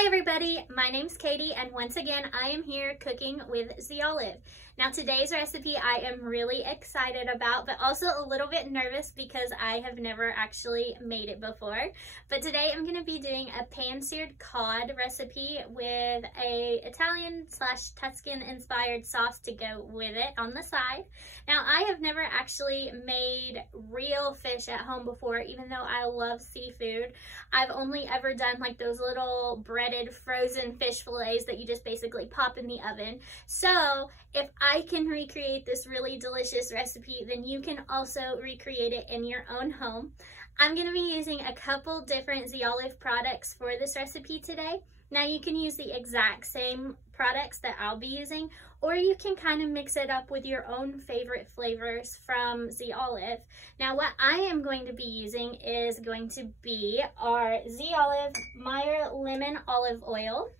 Hi everybody, my name's Katie and once again I am here cooking with the Olive. Now today's recipe I am really excited about, but also a little bit nervous because I have never actually made it before. But today I'm going to be doing a pan-seared cod recipe with a Italian/Tuscan inspired sauce to go with it on the side. Now I have never actually made real fish at home before, even though I love seafood. I've only ever done like those little breaded frozen fish fillets that you just basically pop in the oven. So if I can recreate this really delicious recipe, then you can also recreate it in your own home. I'm going to be using a couple different The Olive products for this recipe today. Now you can use the exact same products that I'll be using, or you can kind of mix it up with your own favorite flavors from The Olive. Now what I am going to be using is going to be our The Olive Meyer Lemon Olive Oil,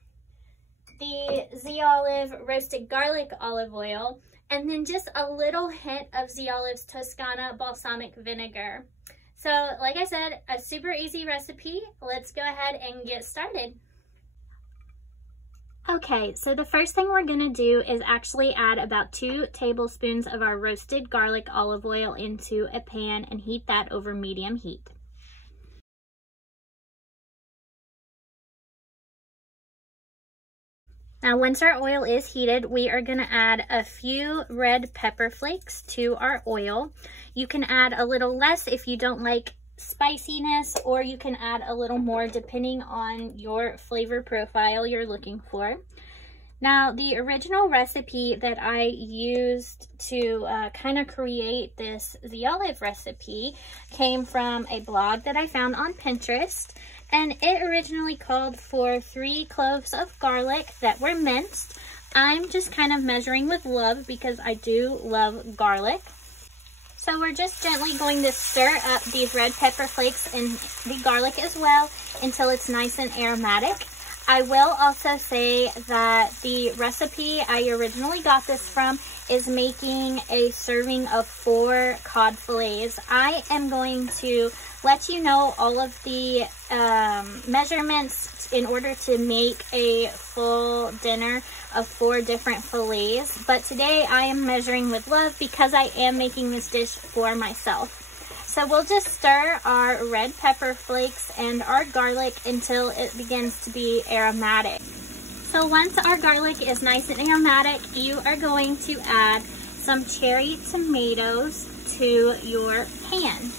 the The Olive Roasted Garlic Olive Oil, and then just a little hint of The Olive's Toscana Balsamic Vinegar. So like I said, a super easy recipe. Let's go ahead and get started. Okay, so the first thing we're going to do is actually add about 2 tablespoons of our roasted garlic olive oil into a pan and heat that over medium heat. Now once our oil is heated, we are going to add a few red pepper flakes to our oil. You can add a little less if you don't like spiciness, or you can add a little more depending on your flavor profile you're looking for. Now the original recipe that I used to kind of create this The Olive recipe came from a blog that I found on Pinterest, and it originally called for 3 cloves of garlic that were minced. I'm just kind of measuring with love because I do love garlic. So we're just gently going to stir up these red pepper flakes and the garlic as well until it's nice and aromatic. I will also say that the recipe I originally got this from is making a serving of 4 cod fillets. I am going to let you know all of the measurements in order to make a full dinner of 4 different fillets, but today I am measuring with love because I am making this dish for myself. So we'll just stir our red pepper flakes and our garlic until it begins to be aromatic. So once our garlic is nice and aromatic, you are going to add some cherry tomatoes to your pan.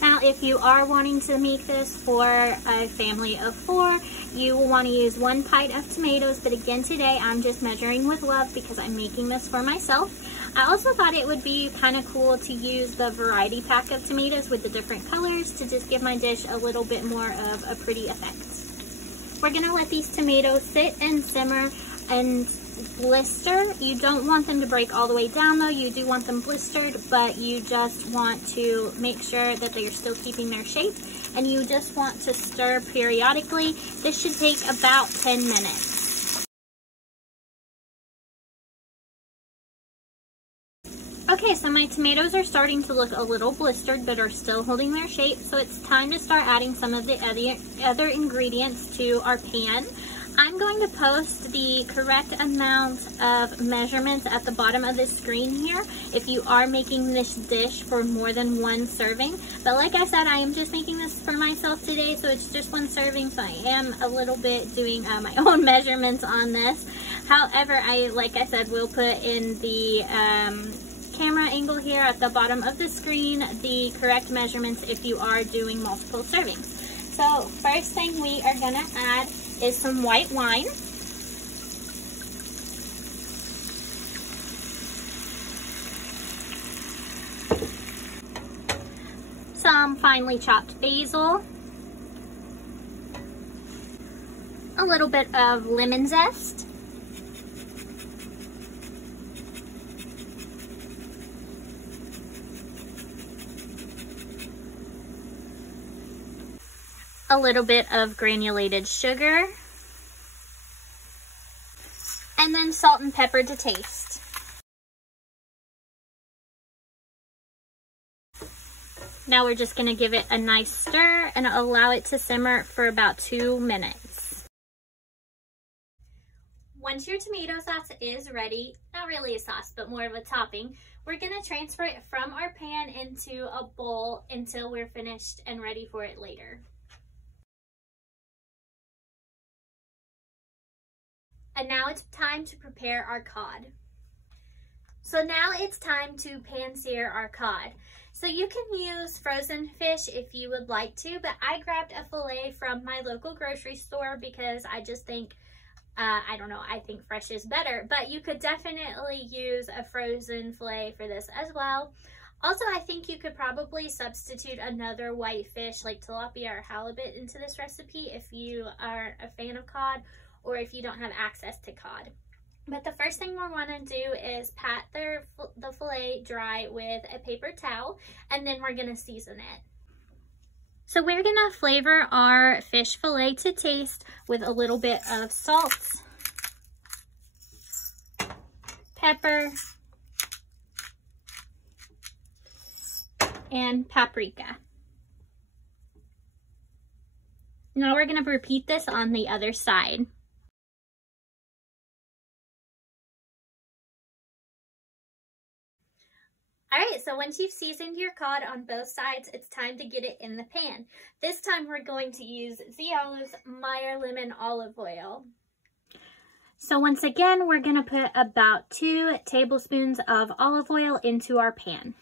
Now, if you are wanting to make this for a family of 4, you will want to use 1 pint of tomatoes, but again today I'm just measuring with love because I'm making this for myself. I also thought it would be kind of cool to use the variety pack of tomatoes with the different colors to just give my dish a little bit more of a pretty effect. We're going to let these tomatoes sit and simmer and blister. You don't want them to break all the way down though. You do want them blistered, but you just want to make sure that they are still keeping their shape, and you just want to stir periodically. This should take about 10 minutes. Okay, so my tomatoes are starting to look a little blistered but are still holding their shape, so it's time to start adding some of the other ingredients to our pan. I'm going to post the correct amount of measurements at the bottom of the screen here if you are making this dish for more than 1 serving. But like I said, I am just making this for myself today, so it's just 1 serving, so I am a little bit doing my own measurements on this. However, like I said, will put in the camera angle here at the bottom of the screen the correct measurements if you are doing multiple servings. So first thing we are going to add is some white wine. Some finely chopped basil. A little bit of lemon zest. A little bit of granulated sugar, and then salt and pepper to taste. Now we're just gonna give it a nice stir and allow it to simmer for about 2 minutes. Once your tomato sauce is ready, not really a sauce, but more of a topping, we're gonna transfer it from our pan into a bowl until we're finished and ready for it later. And now it's time to prepare our cod. So now it's time to pan sear our cod. So you can use frozen fish if you would like to, but I grabbed a fillet from my local grocery store because I just think, I don't know, I think fresh is better, but you could definitely use a frozen fillet for this as well. Also, I think you could probably substitute another white fish like tilapia or halibut into this recipe if you are a fan of cod or if you don't have access to cod. But the first thing we'll want to do is pat the fillet dry with a paper towel, and then we're going to season it. So we're going to flavor our fish fillet to taste with a little bit of salt, pepper, and paprika. Now we're going to repeat this on the other side. Alright, so once you've seasoned your cod on both sides, it's time to get it in the pan. This time we're going to use Ziolive's Meyer Lemon Olive Oil. So once again, we're going to put about 2 tablespoons of olive oil into our pan.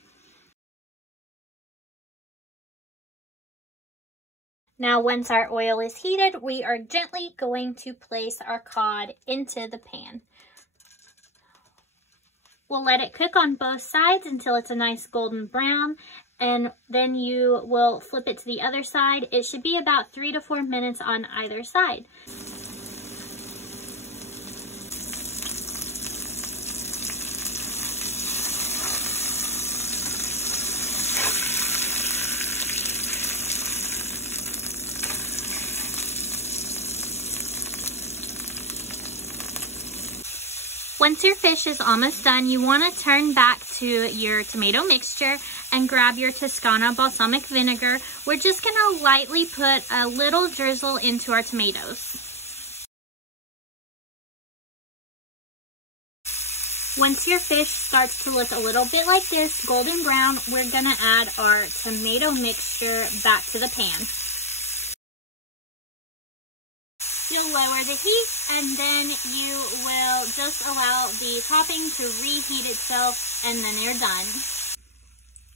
Now once our oil is heated, we are gently going to place our cod into the pan. We'll let it cook on both sides until it's a nice golden brown, and then you will flip it to the other side. It should be about 3 to 4 minutes on either side. Once your fish is almost done, you want to turn back to your tomato mixture and grab your Toscana balsamic vinegar. We're just going to lightly put a little drizzle into our tomatoes. Once your fish starts to look a little bit like this, golden brown, we're going to add our tomato mixture back to the pan. You'll lower the heat, and then you will just allow the topping to reheat itself, and then you're done.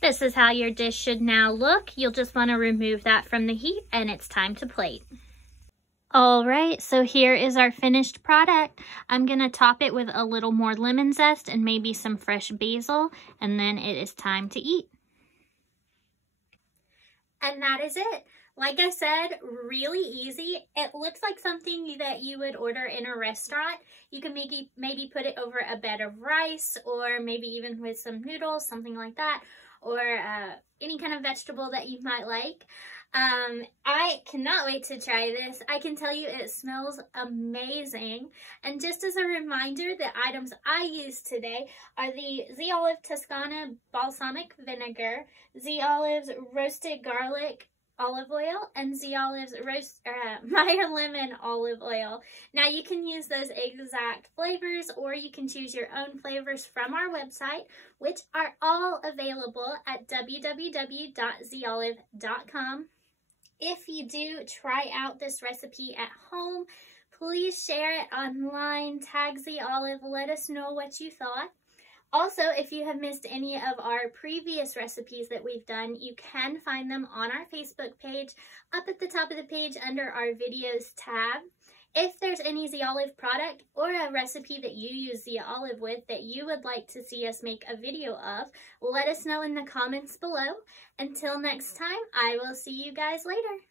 This is how your dish should now look. You'll just want to remove that from the heat, and it's time to plate. All right, so here is our finished product. I'm going to top it with a little more lemon zest and maybe some fresh basil, and then it is time to eat. And that is it. Like I said, really easy. It looks like something that you would order in a restaurant. You can maybe put it over a bed of rice, or maybe even with some noodles, something like that, or any kind of vegetable that you might like. I cannot wait to try this. I can tell you it smells amazing. And just as a reminder, the items I used today are the Ziolive Toscana Balsamic Vinegar, Ziolive's Roasted Garlic Olive Oil, and Ziolive's Meyer Lemon Olive Oil. Now you can use those exact flavors, or you can choose your own flavors from our website, which are all available at www.ziolive.com. If you do try out this recipe at home, please share it online, tag Ziolive, let us know what you thought. Also, if you have missed any of our previous recipes that we've done, you can find them on our Facebook page, up at the top of the page under our videos tab. If there's any Ziolive product or a recipe that you use Ziolive with that you would like to see us make a video of, let us know in the comments below. Until next time, I will see you guys later.